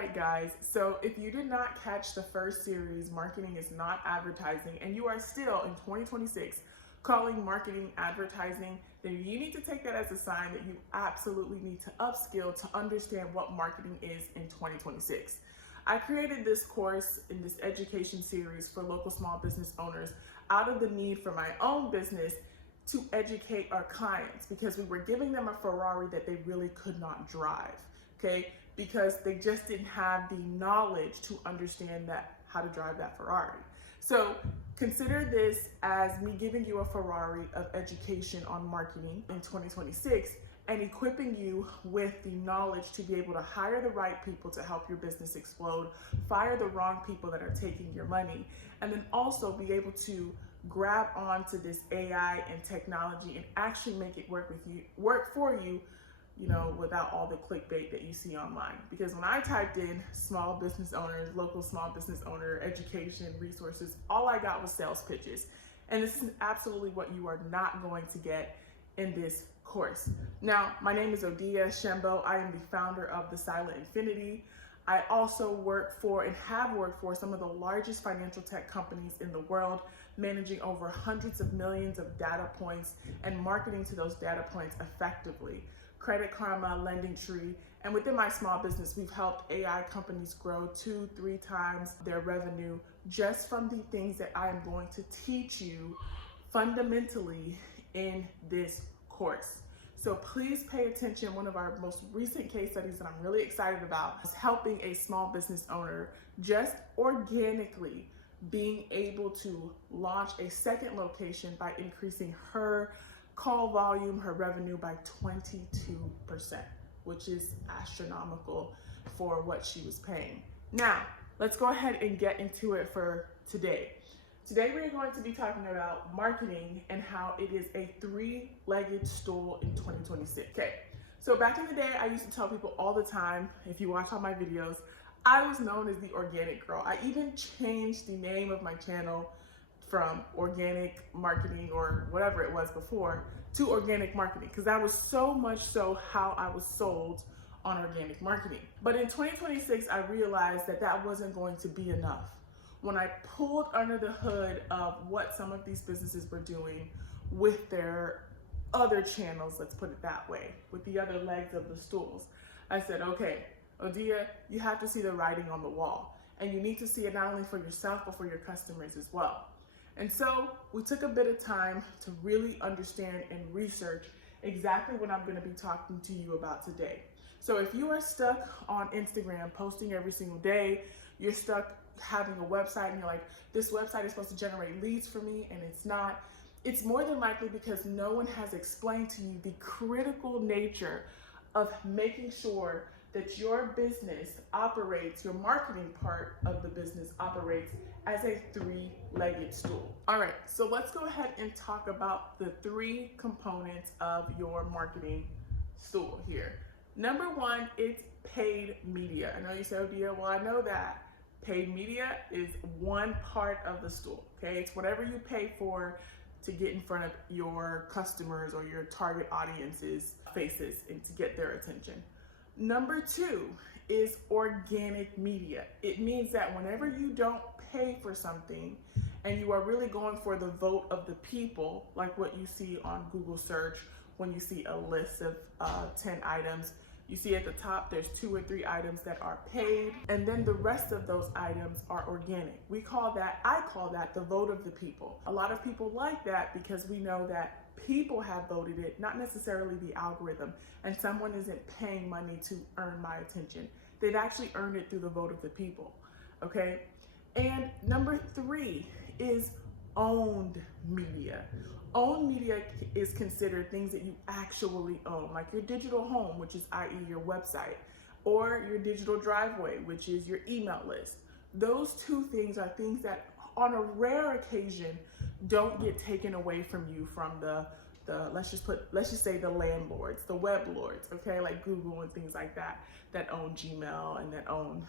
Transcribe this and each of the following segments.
right, guys. So if you did not catch the first series, Marketing is Not Advertising, and you are still in 2026 calling marketing advertising, then you need to take that as a sign that you absolutely need to upskill to understand what marketing is in 2026. I created this course in this education series for local small business owners out of the need for my own business to educate our clients, because we were giving them a Ferrari that they really could not drive, okay? Because they just didn't have the knowledge to understand that how to drive that Ferrari. So consider this as me giving you a Ferrari of education on marketing in 2026 and equipping you with the knowledge to be able to hire the right people to help your business explode, fire the wrong people that are taking your money, and then also be able to grab onto this AI and technology and actually make it work for you, without all the clickbait that you see online. Because when I typed in small business owners, local small business owner, education, resources, all I got was sales pitches. And this is absolutely what you are not going to get in this course. Now, my name is Odia Shembo. I am the founder of The Silent Infinity. I also work for and have worked for some of the largest financial tech companies in the world, managing over hundreds of millions of data points and marketing to those data points effectively. Credit Karma, LendingTree, and within my small business, we've helped AI companies grow 2-3 times their revenue just from the things that I am going to teach you fundamentally in this course. So please pay attention. One of our most recent case studies that I'm really excited about is helping a small business owner just organically being able to launch a second location by increasing her call volume, her revenue by 22%, which is astronomical for what she was paying. Now, let's go ahead and get into it for today. Today, we're going to be talking about marketing and how it is a three-legged stool in 2026. Okay, so back in the day, I used to tell people all the time, if you watch all my videos, I was known as the organic girl. I even changed the name of my channel from organic marketing or whatever it was before to organic marketing, because that was so much so how I was sold on organic marketing. But in 2026, I realized that that wasn't going to be enough. When I pulled under the hood of what some of these businesses were doing with their other channels, let's put it that way, with the other legs of the stools, I said, okay, Odia, you have to see the writing on the wall, and you need to see it not only for yourself, but for your customers as well. And so we took a bit of time to really understand and research exactly what I'm going to be talking to you about today. So if you are stuck on Instagram posting every single day, you're stuck having a website and you're like, this website is supposed to generate leads for me and it's not, it's more than likely because no one has explained to you the critical nature of making sure that your business operates, your marketing part of the business operates as a three-legged stool. All right, so let's go ahead and talk about the three components of your marketing stool here. Number one, it's paid media. I know you say, oh dear, well, I know that. Paid media is one part of the stool, okay? It's whatever you pay for to get in front of your customers or your target audience's faces and to get their attention. Number two is organic media. It means that whenever you don't pay for something and you are really going for the vote of the people, like what you see on Google search when you see a list of 10 items, you see at the top there's 2 or 3 items that are paid, and then the rest of those items are organic. I call that the vote of the people. A lot of people like that because we know that people have voted it, not necessarily the algorithm, and someone isn't paying money to earn my attention. They've actually earned it through the vote of the people, okay? And number 3 is owned media. Owned media is considered things that you actually own, like your digital home, which is i.e. your website, or your digital driveway, which is your email list. Those two things are things that on a rare occasion don't get taken away from you from the let's just say the landlords, the web lords, okay, like Google and things like that own Gmail and that own,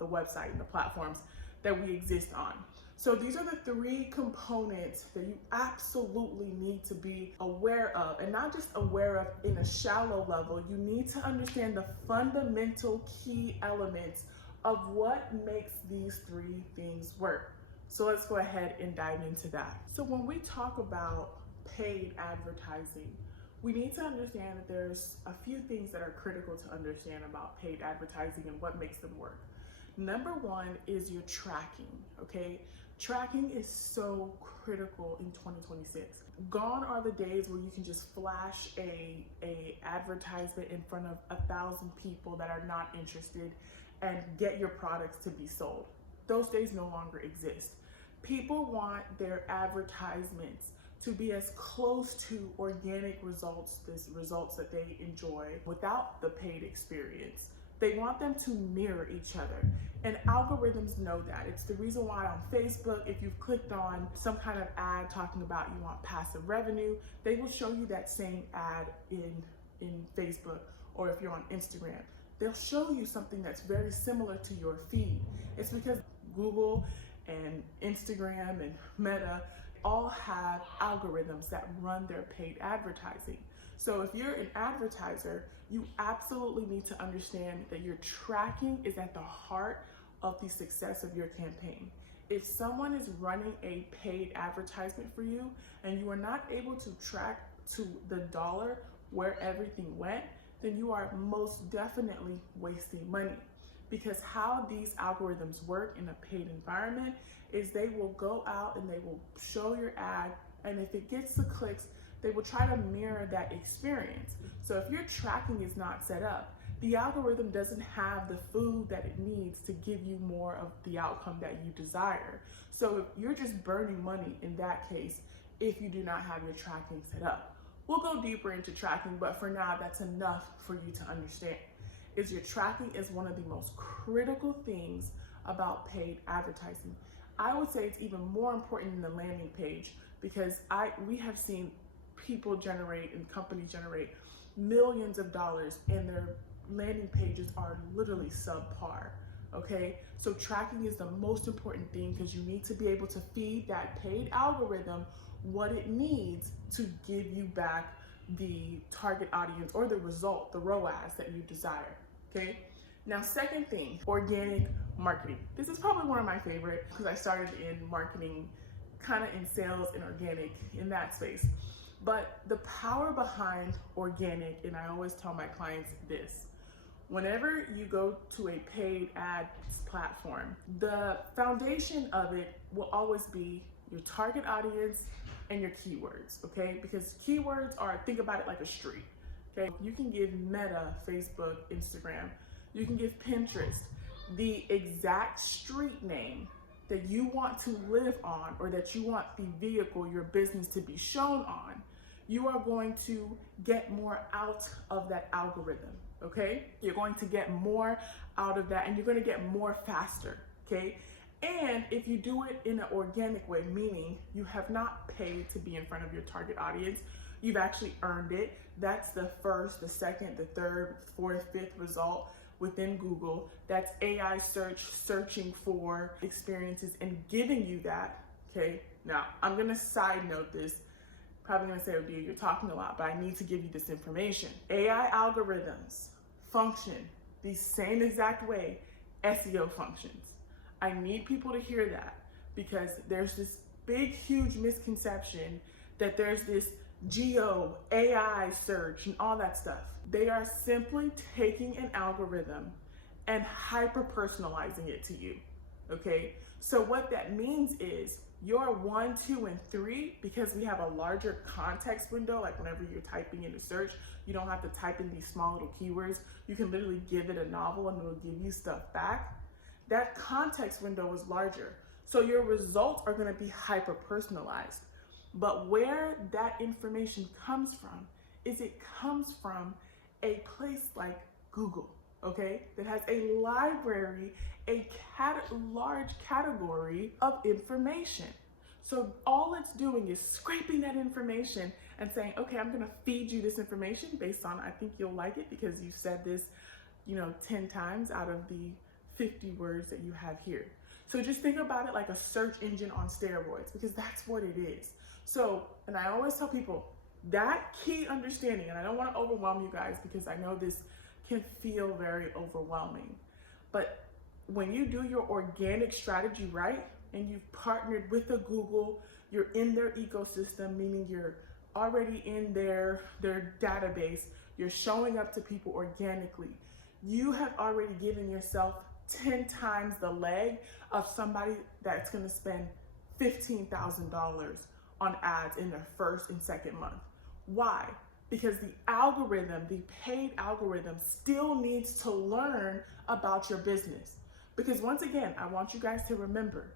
the website and the platforms. that we exist on. So these are the three components that you absolutely need to be aware of, and not just aware of in a shallow level. You need to understand the fundamental key elements of what makes these three things work. So let's go ahead and dive into that. So when we talk about paid advertising, we need to understand that there's a few things that are critical to understand about paid advertising and what makes them work. Number one is your tracking, okay? Tracking is so critical in 2026. Gone are the days where you can just flash a advertisement in front of 1,000 people that are not interested and get your products to be sold. Those days no longer exist. People want their advertisements to be as close to organic results, results that they enjoy without the paid experience. They want them to mirror each other. And algorithms know that. It's the reason why on Facebook, if you've clicked on some kind of ad talking about you want passive revenue, they will show you that same ad in Facebook. Or if you're on Instagram, they'll show you something that's very similar to your feed. It's because Google and Instagram and Meta all have algorithms that run their paid advertising. So if you're an advertiser, you absolutely need to understand that your tracking is at the heart of the success of your campaign. If someone is running a paid advertisement for you and you are not able to track to the dollar where everything went, then you are most definitely wasting money. Because how these algorithms work in a paid environment is they will go out and they will show your ad, and if it gets the clicks, they will try to mirror that experience. So if your tracking is not set up, the algorithm doesn't have the food that it needs to give you more of the outcome that you desire. So you're just burning money in that case if you do not have your tracking set up. We'll go deeper into tracking, but for now, that's enough for you to understand. Is your tracking is one of the most critical things about paid advertising. I would say it's even more important than the landing page, because we have seen people generate and companies generate millions of dollars and their landing pages are literally subpar. Okay, so tracking is the most important thing, because you need to be able to feed that paid algorithm what it needs to give you back the target audience or the result, the ROAS that you desire. Okay, now second thing, organic marketing. This is probably one of my favorite, because I started in marketing, kind of in sales and organic in that space. But the power behind organic, and I always tell my clients this: whenever you go to a paid ads platform, the foundation of it will always be your target audience and your keywords, okay? Because keywords are, think about it like a street, okay? You can give Meta, Facebook, Instagram, you can give Pinterest the exact street name that you want to live on, or that you want the vehicle, your business, to be shown on. You are going to get more out of that algorithm, okay? You're going to get more out of that, and you're going to get more faster, okay? And if you do it in an organic way, meaning you have not paid to be in front of your target audience, you've actually earned it. That's the first, the second, the third, fourth, fifth result within Google. That's AI search, searching for experiences and giving you that, okay? Now, I'm gonna side note this. Probably gonna say, oh dear, you're talking a lot, but I need to give you this information. AI algorithms function the same exact way SEO functions. I need people to hear that, because there's this big, huge misconception that there's this geo, AI search and all that stuff. They are simply taking an algorithm and hyper-personalizing it to you, okay? So what that means is your 1, 2, and 3, because we have a larger context window, like whenever you're typing into search, you don't have to type in these small little keywords. You can literally give it a novel and it'll give you stuff back. That context window is larger. So your results are gonna be hyper-personalized. But where that information comes from is it comes from a place like Google, okay? That has a library, a large category of information. So all it's doing is scraping that information and saying, okay, I'm gonna feed you this information based on, I think you'll like it because you said this, 10 times out of the 50 words that you have here. So just think about it like a search engine on steroids, because that's what it is. So, and I always tell people that key understanding, and I don't want to overwhelm you guys because I know this can feel very overwhelming, but when you do your organic strategy right and you've partnered with a Google, you're in their ecosystem, meaning you're already in their database, you're showing up to people organically, you have already given yourself 10 times the leg of somebody that's going to spend $15,000 on ads in their first and second month. Why? Because the algorithm, the paid algorithm, still needs to learn about your business. Because once again, I want you guys to remember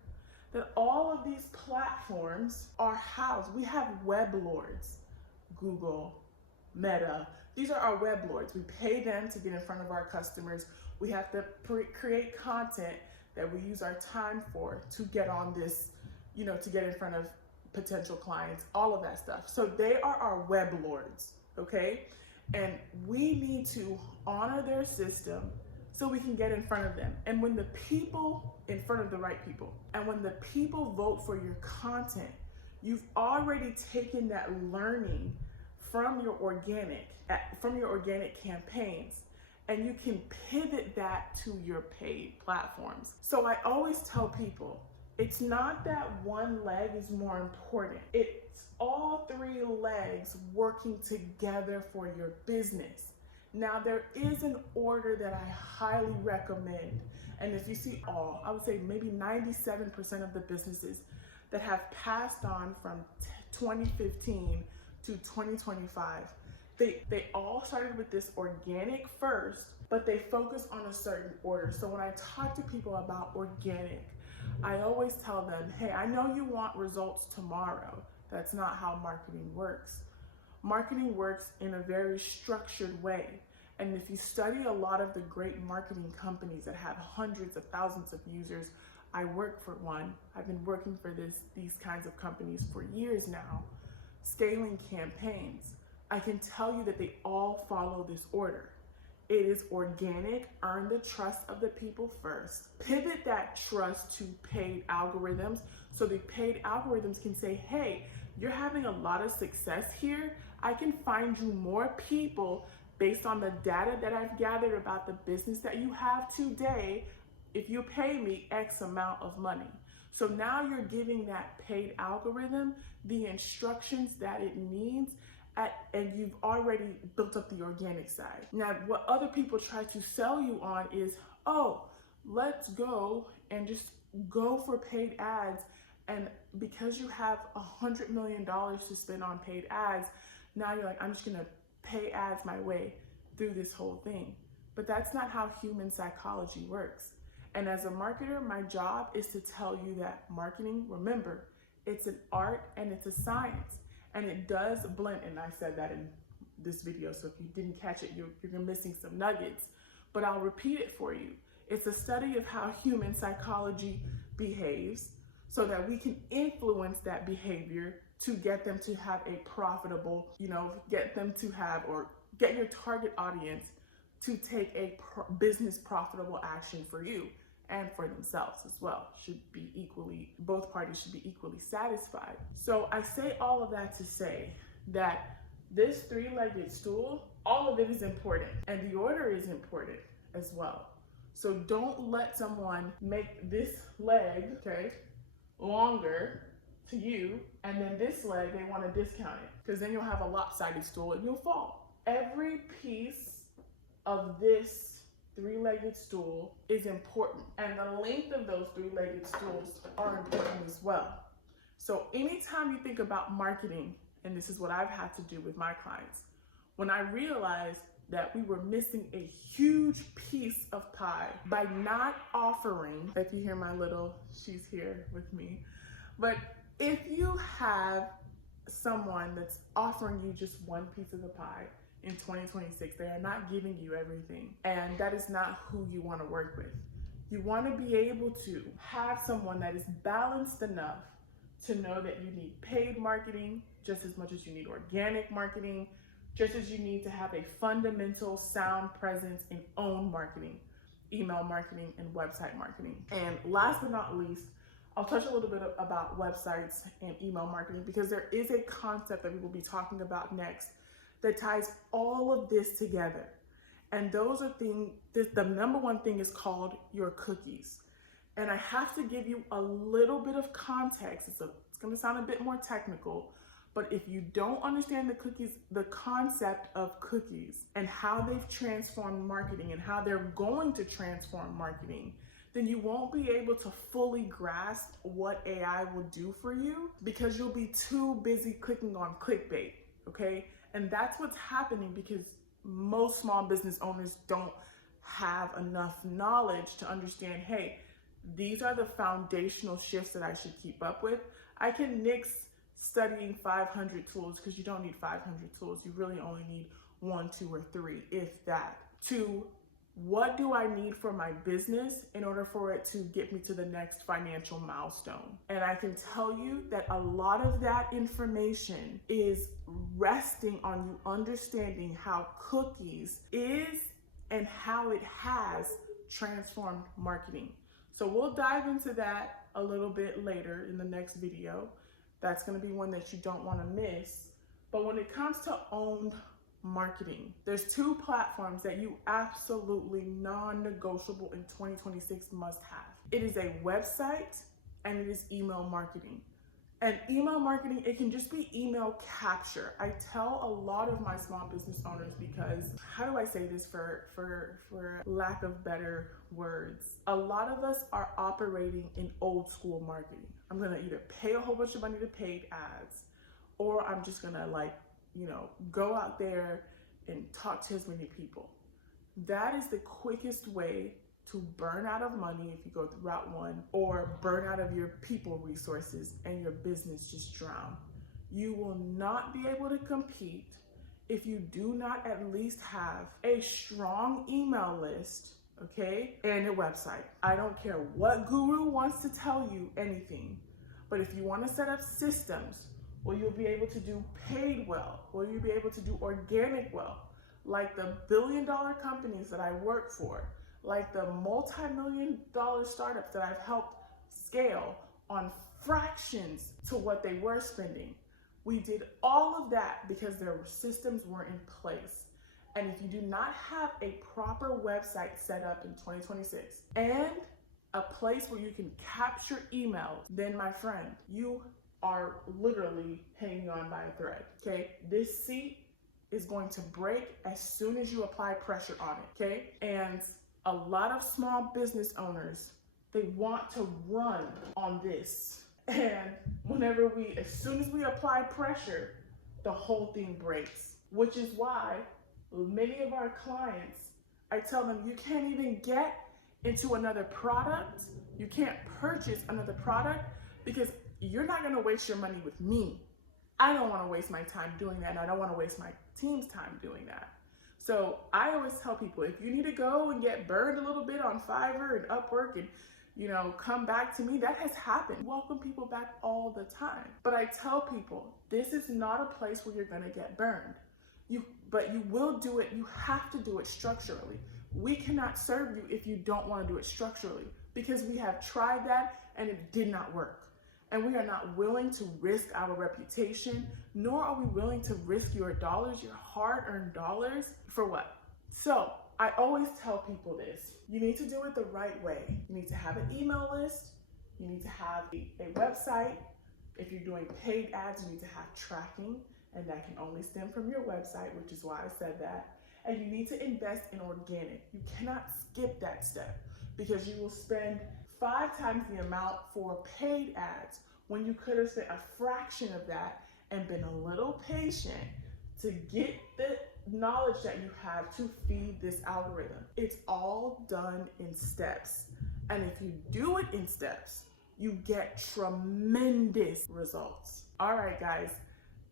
that all of these platforms are housed. We have web lords, Google, Meta. These are our web lords. We pay them to get in front of our customers. We have to create content that we use our time for to get on this, to get in front of potential clients, all of that stuff. So they are our web lords, okay? And we need to honor their system so we can get in front of them. And when the people, in front of the right people, and when the people vote for your content, you've already taken that learning from your organic campaigns, and you can pivot that to your paid platforms. So I always tell people, it's not that one leg is more important. It's all three legs working together for your business. Now, there is an order that I highly recommend. And if you see I would say maybe 97% of the businesses that have passed on from 2015 to 2025, they all started with this organic first, but they focus on a certain order. So when I talk to people about organic, I always tell them, hey, I know you want results tomorrow. That's not how marketing works. Marketing works in a very structured way. And if you study a lot of the great marketing companies that have hundreds of thousands of users, I work for one. I've been working for these kinds of companies for years now, scaling campaigns. I can tell you that they all follow this order. It is organic, earn the trust of the people first, pivot that trust to paid algorithms, so the paid algorithms can say, hey, you're having a lot of success here. I can find you more people based on the data that I've gathered about the business that you have today if you pay me X amount of money. So now you're giving that paid algorithm the instructions that it needs, and you've already built up the organic side. Now, what other people try to sell you on is, oh, let's go and just go for paid ads. And because you have $100 million to spend on paid ads, now you're like, I'm just gonna pay ads my way through this whole thing. But that's not how human psychology works. And as a marketer, my job is to tell you that marketing, remember, it's an art and it's a science. And it does blend, and I said that in this video, so if you didn't catch it, you're missing some nuggets, but I'll repeat it for you. It's a study of how human psychology behaves so that we can influence that behavior to get them to have a profitable, get them to have, or get your target audience to take a business profitable action for you and for themselves as well. Both parties should be equally satisfied. So I say all of that to say that this three-legged stool, all of it is important, and the order is important as well. So don't let someone make this leg, longer to you, and then this leg, they want to discount it, because then you'll have a lopsided stool and you'll fall. Every piece of this three-legged stool is important, and the length of those three-legged stools are important as well. So anytime you think about marketing, and this is what I've had to do with my clients, when I realized that we were missing a huge piece of pie by not offering, if you hear my she's here with me, but if you have someone that's offering you just one piece of the pie, in 2026, they are not giving you everything. And that is not who you want to work with. You want to be able to have someone that is balanced enough to know that you need paid marketing just as much as you need organic marketing, just as you need to have a fundamental sound presence in own marketing. email marketing, and website marketing. And last but not least, I'll touch a little bit about websites and email marketing, because there is a concept that we will be talking about next that ties all of this together. And those are things, the number one thing is called your cookies. And I have to give you a little bit of context. It's going to sound a bit more technical, but if you don't understand the concept of cookies and how they've transformed marketing and how they're going to transform marketing, then you won't be able to fully grasp what AI will do for you, because you'll be too busy clicking on clickbait, okay? And that's what's happening, because most small business owners don't have enough knowledge to understand, hey, these are the foundational shifts that I should keep up with. I can nix studying 500 tools, because you don't need 500 tools. You really only need 1, 2, or 3, if that. To what do I need for my business in order for it to get me to the next financial milestone? And I can tell you that a lot of that information is resting on you understanding how cookies is and how it has transformed marketing. So we'll dive into that a little bit later in the next video. That's going to be one that you don't want to miss. But when it comes to owned marketing, there's 2 platforms that you absolutely non-negotiable in 2026 must have. It is a website and it is email marketing. And email marketing, it can just be email capture. I tell a lot of my small business owners, because how do I say this for lack of better words? A lot of us are operating in old school marketing. I'm gonna either pay a whole bunch of money to paid ads, or I'm just gonna go out there and talk to as many people. That is the quickest way to burn out of money if you go through Route 1, or burn out of your people resources and your business just drown. You will not be able to compete if you do not at least have a strong email list, okay, and a website. I don't care what guru wants to tell you anything, but if you want to set up systems where you'll be able to do paid well, or you'll be able to do organic well, like the billion-dollar companies that I work for, like the multi-million-dollar startups that I've helped scale on fractions to what they were spending. We did all of that because their systems were in place. And if you do not have a proper website set up in 2026 and a place where you can capture emails, then my friend, you are literally hanging on by a thread, okay? This seat is going to break as soon as you apply pressure on it, okay? And a lot of small business owners, they want to run on this. And as soon as we apply pressure, the whole thing breaks. Which is why many of our clients, I tell them, you can't even get into another product. You can't purchase another product because you're not gonna waste your money with me. I don't wanna waste my time doing that, and I don't wanna waste my team's time doing that. So I always tell people, if you need to go and get burned a little bit on Fiverr and Upwork and come back to me, that has happened. Welcome people back all the time. But I tell people, this is not a place where you're gonna get burned. But you will do it, you have to do it structurally. We cannot serve you if you don't wanna do it structurally, because we have tried that and it did not work. And we are not willing to risk our reputation, nor are we willing to risk your dollars, your hard-earned dollars, for what? So I always tell people this: you need to do it the right way. You need to have an email list. You need to have a website. If you're doing paid ads, you need to have tracking, and that can only stem from your website, which is why I said that. And you need to invest in organic. You cannot skip that step, because you will spend 5 times the amount for paid ads when you could have spent a fraction of that and been a little patient to get the knowledge that you have to feed this algorithm. It's all done in steps. And if you do it in steps, you get tremendous results. All right, guys,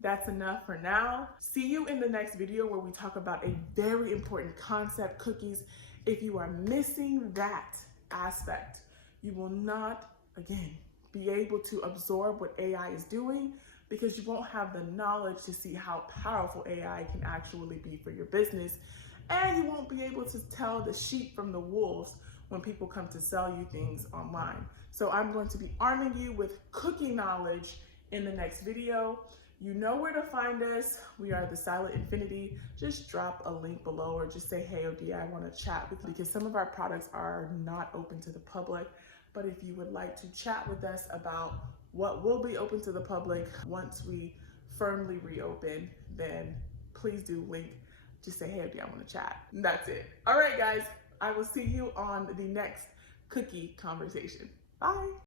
that's enough for now. See you in the next video where we talk about a very important concept, cookies. If you are missing that aspect, you will not, again, be able to absorb what AI is doing, because you won't have the knowledge to see how powerful AI can actually be for your business. and you won't be able to tell the sheep from the wolves when people come to sell you things online. So I'm going to be arming you with cooking knowledge in the next video. You know where to find us. We are The Silent Infinity. Just drop a link below or just say, hey, Odia, I want to chat with you, because some of our products are not open to the public. But if you would like to chat with us about what will be open to the public once we firmly reopen, then please do link. Just say, hey, Odia, I want to chat. And that's it. All right, guys. I will see you on the next cookie conversation. Bye.